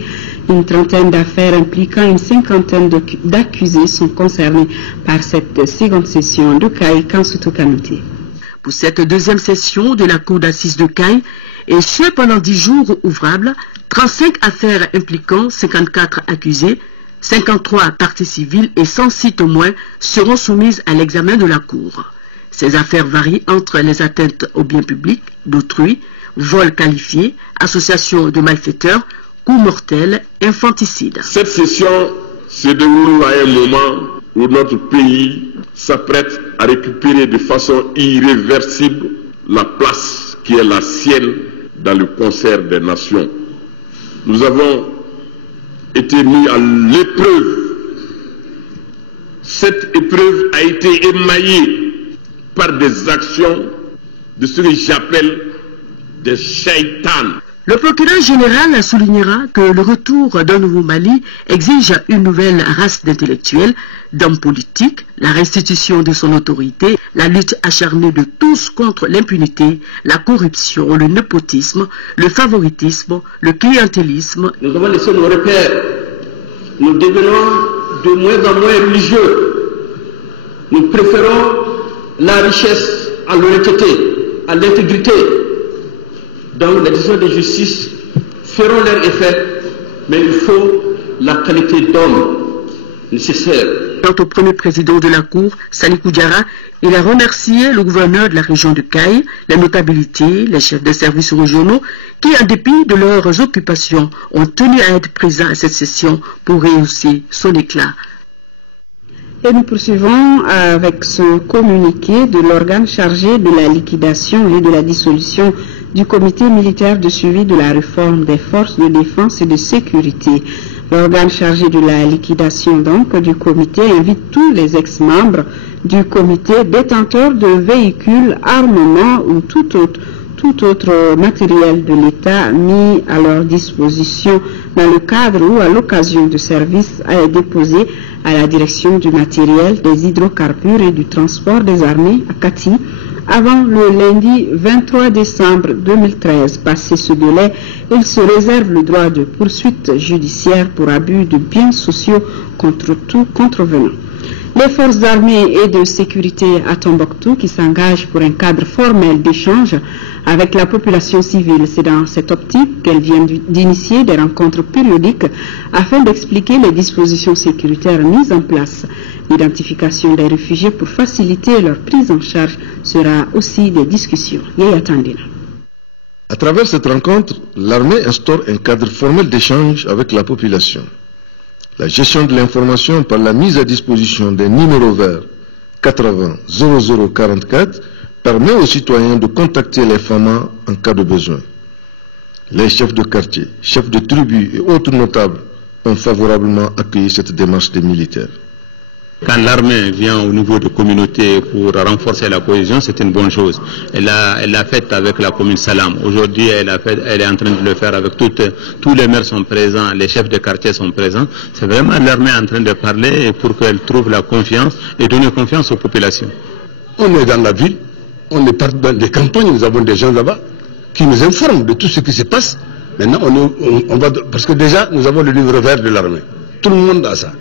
Une trentaine d'affaires impliquant une cinquantaine d'accusés sont concernés par cette seconde session de Caille Kansuto Kanouté. Pour cette deuxième session de la Cour d'assises de Caille, et ce pendant 10 jours ouvrables, 35 affaires impliquant 54 accusés, 53 parties civiles et 106 témoins seront soumises à l'examen de la Cour. Ces affaires varient entre les atteintes aux biens publics d'autrui, vol qualifié, association de malfaiteurs, coups mortels, infanticide. Cette session se déroule à un moment où notre pays s'apprête à récupérer de façon irréversible la place qui est la sienne dans le concert des nations. Nous avons été mis à l'épreuve. Cette épreuve a été émaillée par des actions de ce que j'appelle des shaitans. Le procureur général soulignera que le retour d'un nouveau Mali exige une nouvelle race d'intellectuels, d'hommes politiques, la restitution de son autorité, la lutte acharnée de tous contre l'impunité, la corruption, le népotisme, le favoritisme, le clientélisme. Nous avons laissé nos repères. Nous devenons de moins en moins religieux. Nous préférons la richesse à l'honnêteté, à l'intégrité. Donc les décisions de justice feront leur effet, mais il faut la qualité d'homme nécessaire. Quant au premier président de la Cour, Salikou Diarra, il a remercié le gouverneur de la région de Caille, les notabilités, les chefs de services régionaux, qui, en dépit de leurs occupations, ont tenu à être présents à cette session pour rehausser son éclat. Et nous poursuivons avec ce communiqué de l'organe chargé de la liquidation et de la dissolution du comité militaire de suivi de la réforme des forces de défense et de sécurité. L'organe chargé de la liquidation donc du comité invite tous les ex-membres du comité détenteurs de véhicules, armements ou tout autre matériel de l'État mis à leur disposition dans le cadre ou à l'occasion de services à déposer à la direction du matériel, des hydrocarbures et du transport des armées à Kati avant le lundi 23 décembre 2013. Passé ce délai, il se réserve le droit de poursuite judiciaire pour abus de biens sociaux contre tout contrevenant. Les forces armées et de sécurité à Tombouctou qui s'engagent pour un cadre formel d'échange avec la population civile. C'est dans cette optique qu'elles viennent d'initier des rencontres périodiques afin d'expliquer les dispositions sécuritaires mises en place. L'identification des réfugiés pour faciliter leur prise en charge sera aussi des discussions. Yaya Tandina. À travers cette rencontre, l'armée instaure un cadre formel d'échange avec la population. La gestion de l'information par la mise à disposition des numéros verts 80 0044 permet aux citoyens de contacter les FAMA en cas de besoin. Les chefs de quartier, chefs de tribu et autres notables ont favorablement accueilli cette démarche des militaires. Quand l'armée vient au niveau de communauté pour renforcer la cohésion, c'est une bonne chose. Elle l'a fait avec la commune Salam. Aujourd'hui, elle est en train de le faire avec tous les maires sont présents, les chefs de quartier sont présents. C'est vraiment l'armée en train de parler pour qu'elle trouve la confiance et donner confiance aux populations. On est dans la ville, on est partout dans les campagnes, nous avons des gens là-bas qui nous informent de tout ce qui se passe. Maintenant, on va, parce que déjà, nous avons le livre vert de l'armée. Tout le monde a ça.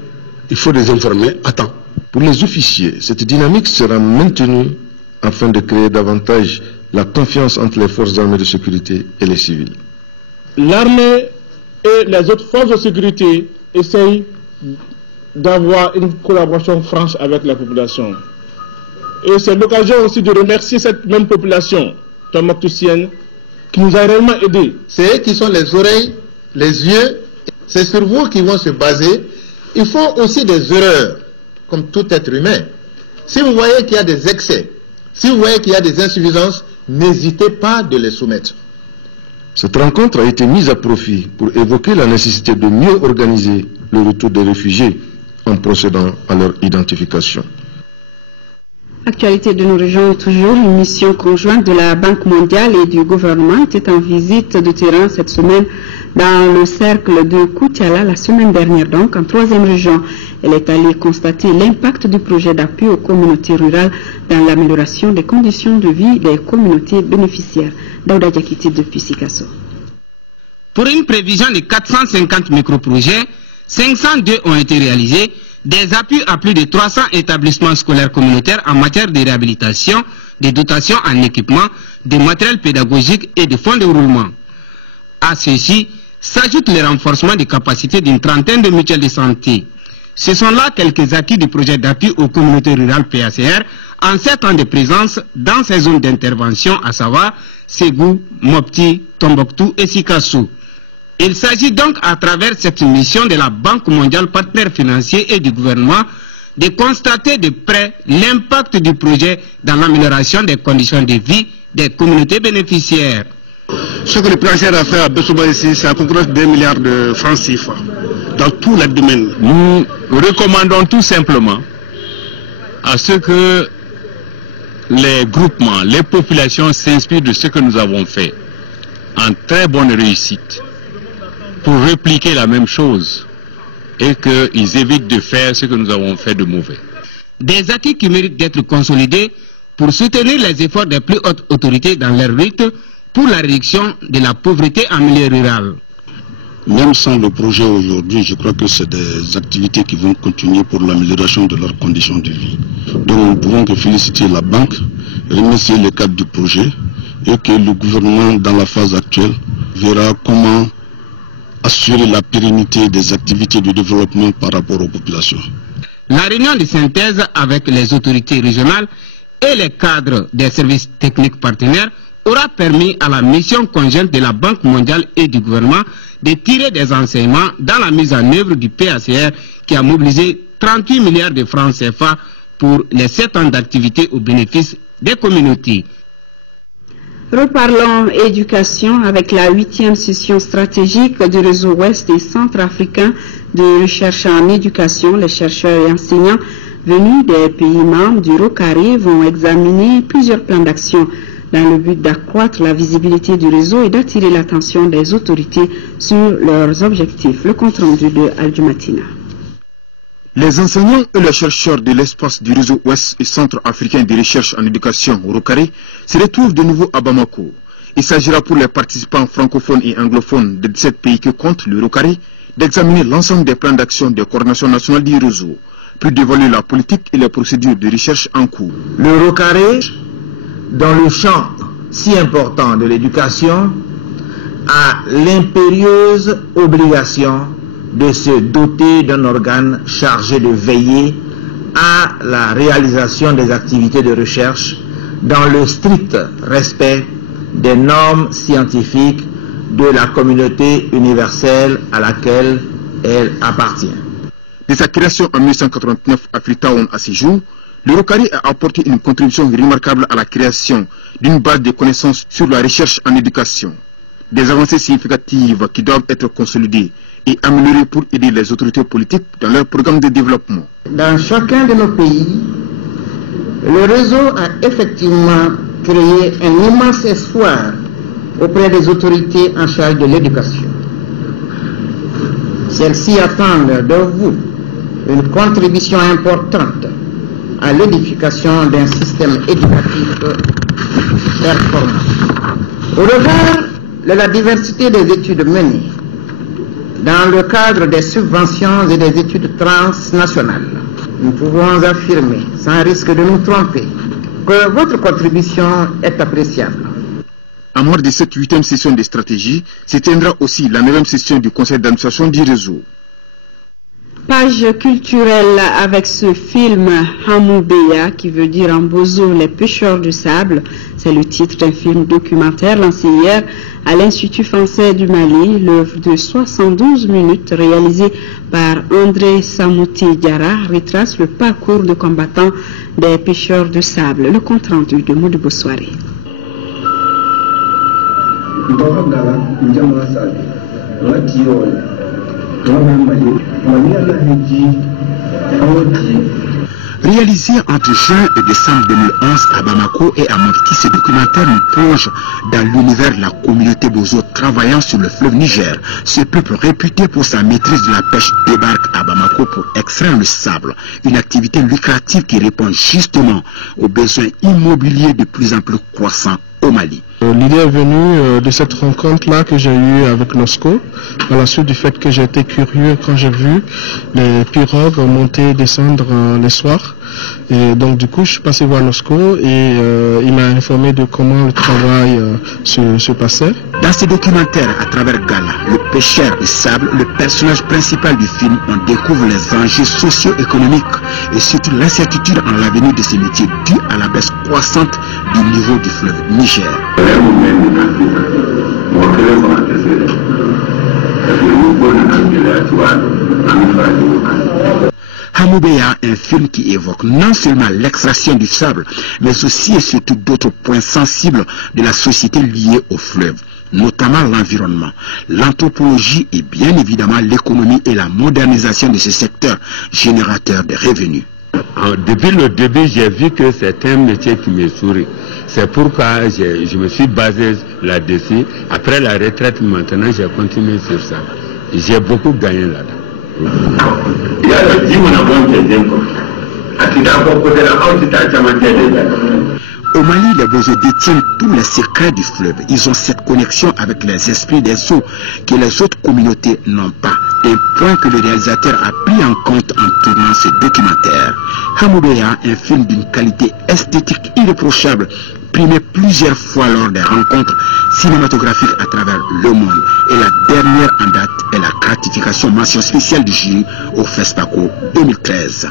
Il faut les informer à temps. Pour les officiers, cette dynamique sera maintenue afin de créer davantage la confiance entre les forces armées de sécurité et les civils. L'armée et les autres forces de sécurité essayent d'avoir une collaboration franche avec la population. Et c'est l'occasion aussi de remercier cette même population tombouctoutienne qui nous a réellement aidés. C'est eux qui sont les oreilles, les yeux, c'est sur vous qu'ils vont se baser. Ils font aussi des erreurs, comme tout être humain. Si vous voyez qu'il y a des excès, si vous voyez qu'il y a des insuffisances, n'hésitez pas de les soumettre. Cette rencontre a été mise à profit pour évoquer la nécessité de mieux organiser le retour des réfugiés en procédant à leur identification. Actualité de nos régions, toujours une mission conjointe de la Banque mondiale et du gouvernement était en visite de terrain cette semaine dans le cercle de Koutiala la semaine dernière, donc en 3e région. Elle est allée constater l'impact du projet d'appui aux communautés rurales dans l'amélioration des conditions de vie des communautés bénéficiaires. Daouda Diakiti depuis Sikasso. Pour une prévision de 450 micro-projets, 502 ont été réalisés, des appuis à plus de 300 établissements scolaires communautaires en matière de réhabilitation, de dotation en équipement, de matériel pédagogique et de fonds de roulement. À ceci s'ajoute le renforcement des capacités d'une trentaine de mutuelles de santé. Ce sont là quelques acquis du projet d'appui aux communautés rurales PACR en 7 ans de présence dans ces zones d'intervention, à savoir Ségou, Mopti, Tombouctou et Sikassou. Il s'agit donc à travers cette mission de la Banque mondiale, partenaire financier et du gouvernement, de constater de près l'impact du projet dans l'amélioration des conditions de vie des communautés bénéficiaires. Ce que le président a fait à Bessouba ici, c'est à peu près 2 milliards de francs CFA dans tous les domaines. Nous recommandons tout simplement à ce que les groupements, les populations s'inspirent de ce que nous avons fait en très bonne réussite pour répliquer la même chose et qu'ils évitent de faire ce que nous avons fait de mauvais. Des acquis qui méritent d'être consolidés pour soutenir les efforts des plus hautes autorités dans leur lutte pour la réduction de la pauvreté en milieu rural. Même sans le projet aujourd'hui, je crois que c'est des activités qui vont continuer pour l'amélioration de leurs conditions de vie. Donc nous ne pouvons que féliciter la banque, remercier le cadre du projet et que le gouvernement dans la phase actuelle verra comment assurer la pérennité des activités de développement par rapport aux populations. La réunion de synthèse avec les autorités régionales et les cadres des services techniques partenaires aura permis à la mission conjointe de la Banque mondiale et du gouvernement de tirer des enseignements dans la mise en œuvre du PACR qui a mobilisé 38 milliards de francs CFA pour les 7 ans d'activité au bénéfice des communautés. Reparlons éducation avec la 8e session stratégique du réseau ouest et centrafricain de recherche en éducation. Les chercheurs et enseignants venus des pays membres du ROCARI vont examiner plusieurs plans d'action dans le but d'accroître la visibilité du réseau et d'attirer l'attention des autorités sur leurs objectifs. Le compte rendu de Al-Jumatina. Les enseignants et les chercheurs de l'espace du réseau ouest et centre-africain de recherche en éducation, ROCARI, se retrouvent de nouveau à Bamako. Il s'agira pour les participants francophones et anglophones de 17 pays que compte le ROCARI d'examiner l'ensemble des plans d'action des coordinations nationales du réseau, puis d'évaluer la politique et les procédures de recherche en cours. Le ROCARI, dans le champ si important de l'éducation, a l'impérieuse obligation de se doter d'un organe chargé de veiller à la réalisation des activités de recherche dans le strict respect des normes scientifiques de la communauté universelle à laquelle elle appartient. De sa création en 1989 à Freetown à ce jour, le ROCARI a apporté une contribution remarquable à la création d'une base de connaissances sur la recherche en éducation. Des avancées significatives qui doivent être consolidées et améliorées pour aider les autorités politiques dans leur programme de développement. Dans chacun de nos pays, le réseau a effectivement créé un immense espoir auprès des autorités en charge de l'éducation. Celles-ci attendent de vous une contribution importante à l'édification d'un système éducatif performant. Au regard de la diversité des études menées dans le cadre des subventions et des études transnationales, nous pouvons affirmer, sans risque de nous tromper, que votre contribution est appréciable. En marge de cette 8e session de stratégie, se tiendra aussi la 9e session du conseil d'administration du réseau. Page culturelle avec ce film Hamoubeya, qui veut dire en bozo les pêcheurs de sable. C'est le titre d'un film documentaire lancé hier à l'Institut français du Mali. L'œuvre de 72 minutes réalisée par André Samouti Diarra retrace le parcours de combattants des pêcheurs de sable. Le compte rendu de Modibo Soirée. Réalisé entre juin et décembre 2011 à Bamako et à Mopti, ce documentaire nous plonge dans l'univers de la communauté bozo travaillant sur le fleuve Niger. Ce peuple réputé pour sa maîtrise de la pêche débarque à Bamako pour extraire le sable, une activité lucrative qui répond justement aux besoins immobiliers de plus en plus croissants au Mali. L'idée est venue de cette rencontre-là que j'ai eue avec l'OSCO, à la suite du fait que j'ai été curieux quand j'ai vu les pirogues monter et descendre les soirs. Et donc du coup, je suis passé voir l'OSCO et il m'a informé de comment le travail se passait. Dans ce documentaire, à travers Gala, le pêcheur de sable, le personnage principal du film, on découvre les enjeux socio-économiques et surtout l'incertitude en l'avenir de ces métiers due à la baisse croissante du niveau du fleuve Niger. Hamoubeya, un film qui évoque non seulement l'extraction du sable, mais aussi et surtout d'autres points sensibles de la société liés au fleuve, notamment l'environnement, l'anthropologie et bien évidemment l'économie et la modernisation de ce secteur générateur de revenus. Depuis le début, j'ai vu que c'est un métier qui me sourit. C'est pourquoi je me suis basé là-dessus. Après la retraite, maintenant, j'ai continué sur ça. J'ai beaucoup gagné là-dedans. Au Mali, les Bozo détiennent tous les secrets du fleuve. Ils ont cette connexion avec les esprits des eaux que les autres communautés n'ont pas. Un point que le réalisateur a pris en compte en tournant ce documentaire. Hamoubeya, un film d'une qualité esthétique irréprochable, primé plusieurs fois lors des rencontres cinématographiques à travers le monde. Et la dernière en date est la gratification mention spéciale du jury au FESPACO 2013.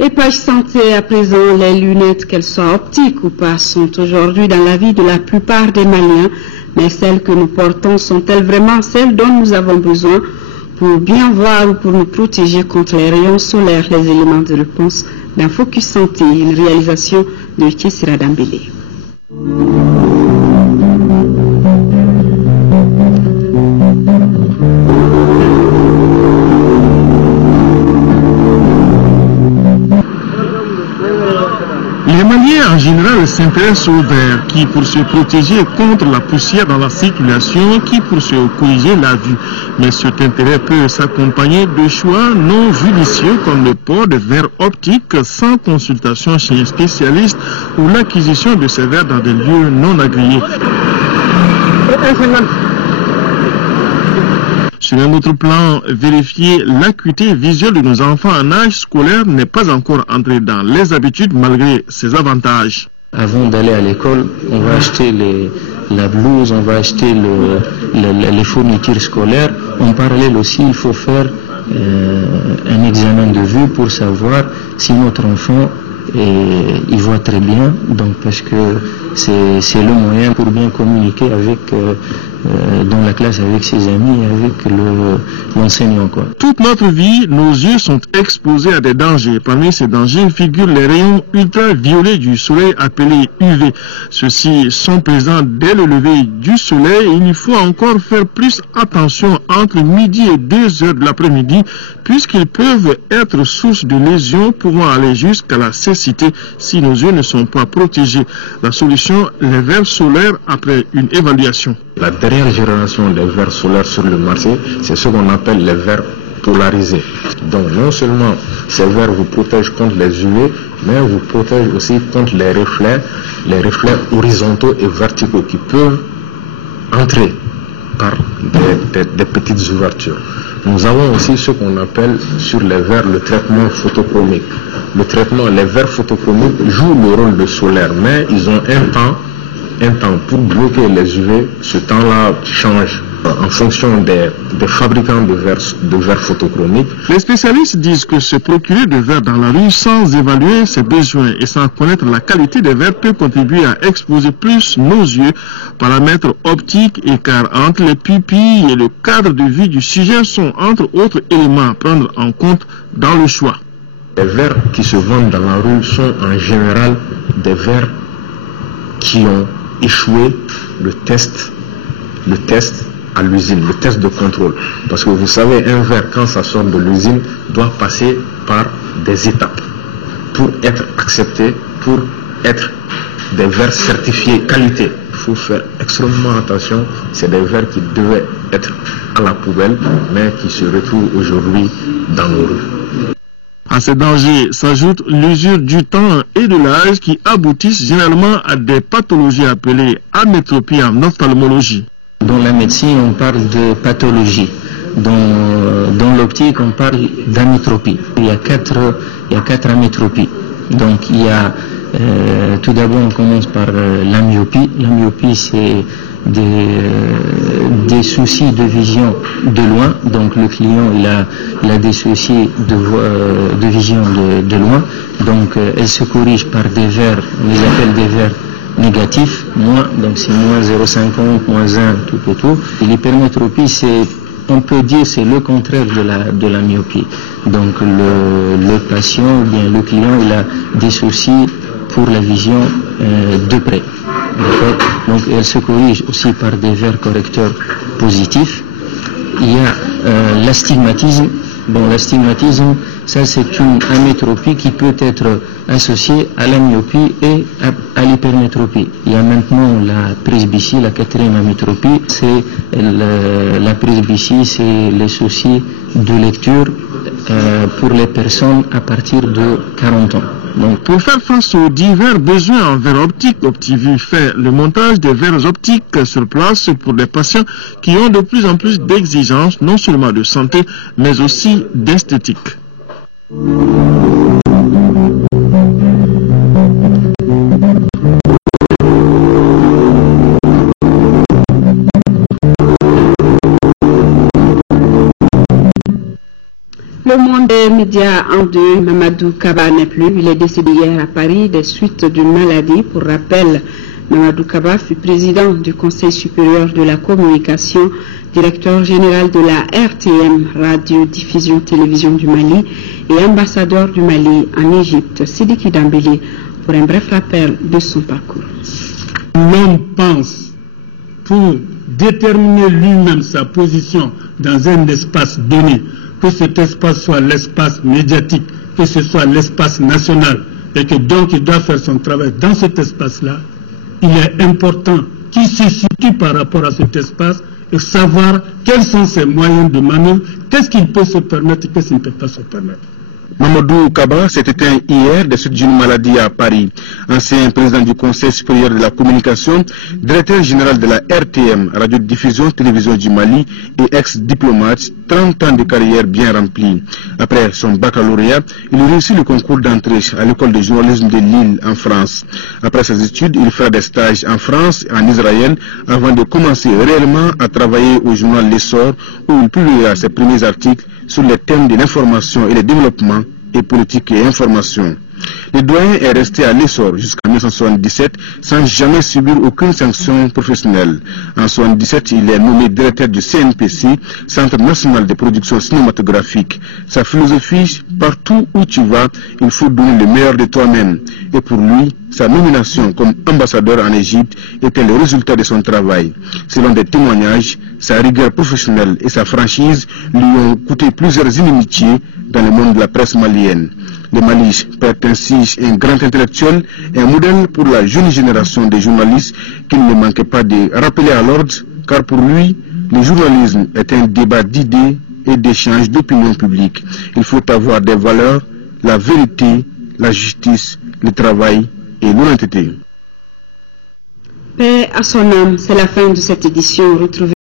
Et page santé à présent, les lunettes, qu'elles soient optiques ou pas, sont aujourd'hui dans la vie de la plupart des Maliens. Mais celles que nous portons sont-elles vraiment celles dont nous avons besoin pour bien voir ou pour nous protéger contre les rayons solaires? Les éléments de réponse d'un Focus Santé, une réalisation de Tchessira Dambélé. Les Maliens en général s'intéressent au verre qui pour se protéger contre la poussière dans la circulation, qui pour se corriger la vue. Mais cet intérêt peut s'accompagner de choix non judicieux comme le port de verres optiques sans consultation chez un spécialiste ou l'acquisition de ces verres dans des lieux non agréés. Sur un autre plan, vérifier l'acuité visuelle de nos enfants en âge scolaire n'est pas encore entré dans les habitudes malgré ses avantages. Avant d'aller à l'école, on va acheter la blouse, on va acheter les fournitures scolaires. En parallèle aussi, il faut faire un examen de vue pour savoir si notre enfant il voit très bien, donc parce que c'est le moyen pour bien communiquer avec dans la classe avec ses amis et avec l'enseignant. Toute notre vie, nos yeux sont exposés à des dangers. Parmi ces dangers figurent les rayons ultraviolets du soleil appelés UV. Ceux-ci sont présents dès le lever du soleil et il faut encore faire plus attention entre midi et 2 heures de l'après-midi puisqu'ils peuvent être source de lésions pouvant aller jusqu'à la cécité si nos yeux ne sont pas protégés. La solution, les verres solaires après une évaluation. La dernière génération des verres solaires sur le marché, c'est ce qu'on appelle les verres polarisés. Donc non seulement ces verres vous protègent contre les UV, mais vous protègent aussi contre les reflets horizontaux et verticaux qui peuvent entrer par des petites ouvertures. Nous avons aussi ce qu'on appelle sur les verres le traitement photochromique. Les verres photochromiques jouent le rôle de solaire, mais ils ont un temps pour bloquer les UV. Ce temps-là change en fonction des fabricants de verres photochromiques. Les spécialistes disent que se procurer de verres dans la rue sans évaluer ses besoins et sans connaître la qualité des verres peut contribuer à exposer plus nos yeux. Paramètres optiques, écart entre les pupilles et le cadre de vue du sujet sont entre autres éléments à prendre en compte dans le choix. Les verres qui se vendent dans la rue sont en général des verres qui ont échoué le test à l'usine, le test de contrôle. Parce que vous savez, un verre, quand ça sort de l'usine, doit passer par des étapes pour être accepté, pour être des verres certifiés qualité. Il faut faire extrêmement attention. C'est des verres qui devaient être à la poubelle, mais qui se retrouvent aujourd'hui dans nos rues. À ces dangers s'ajoute l'usure du temps et de l'âge qui aboutissent généralement à des pathologies appelées amétropie en ophtalmologie. Dans la médecine, on parle de pathologie. dans l'optique, on parle d'amétropie. Il y a quatre amétropies. Donc il y a tout d'abord, on commence par la myopie. La myopie, c'est des soucis de vision de loin. Donc le client, il a des soucis de vision de loin. Donc elle se corrige par des verres, on les appelle des verres négatifs, moins, donc c'est moins 0,50, moins 1, tout autour. Et l'hypermétropie, on peut dire, c'est le contraire de la myopie. Donc le patient ou bien le client, il a des soucis pour la vision de près. Donc elle se corrige aussi par des verres correcteurs positifs. Il y a l'astigmatisme. Bon, l'astigmatisme, ça c'est une amétropie qui peut être associée à la myopie et à l'hypermétropie. Il y a maintenant la presbytie, la quatrième amétropie, c'est la presbytie, c'est les soucis de lecture pour les personnes à partir de 40 ans. Donc, pour faire face aux divers besoins en verres optiques, Optivue fait le montage des verres optiques sur place pour des patients qui ont de plus en plus d'exigences, non seulement de santé, mais aussi d'esthétique. Le monde des médias en deuil, Mamadou Kaba n'est plus. Il est décédé hier à Paris des suites d'une maladie. Pour rappel, Mamadou Kaba fut président du Conseil supérieur de la communication, directeur général de la RTM, Radio-Diffusion Télévision du Mali, et ambassadeur du Mali en Égypte. Sidiki Dambélé pour un bref rappel de son parcours. L'homme pense pour déterminer lui-même sa position dans un espace donné, que cet espace soit l'espace médiatique, que ce soit l'espace national, et que donc il doit faire son travail dans cet espace-là, il est important qu'il se situe par rapport à cet espace et savoir quels sont ses moyens de manœuvre, qu'est-ce qu'il peut se permettre et qu'est-ce qu'il ne peut pas se permettre. Mamadou Kaba s'est éteint hier de suite d'une maladie à Paris. Ancien président du Conseil supérieur de la communication, directeur général de la RTM, Radio-Diffusion Télévision du Mali, et ex-diplomate, 30 ans de carrière bien remplie. Après son baccalauréat, il réussit le concours d'entrée à l'école de journalisme de Lille en France. Après ses études, il fera des stages en France et en Israël avant de commencer réellement à travailler au journal L'Essor, où il publiera ses premiers articles sur les thèmes de l'information et le développement et politique et information. Le doyen est resté à l'Essor jusqu'en 1977 sans jamais subir aucune sanction professionnelle. En 1977, il est nommé directeur du CNPC, Centre national de production cinématographique. Sa philosophie, partout où tu vas, il faut donner le meilleur de toi-même. Et pour lui, sa nomination comme ambassadeur en Égypte était le résultat de son travail. Selon des témoignages, sa rigueur professionnelle et sa franchise lui ont coûté plusieurs inimitiés dans le monde de la presse malienne. Le Mali perd ainsi un grand intellectuel et un modèle pour la jeune génération de journalistes qu'il ne manquait pas de rappeler à l'ordre, car pour lui, le journalisme est un débat d'idées et d'échanges d'opinion publique. Il faut avoir des valeurs, la vérité, la justice, le travail et l'honnêteté. Paix à son âme, c'est la fin de cette édition. Retrouvez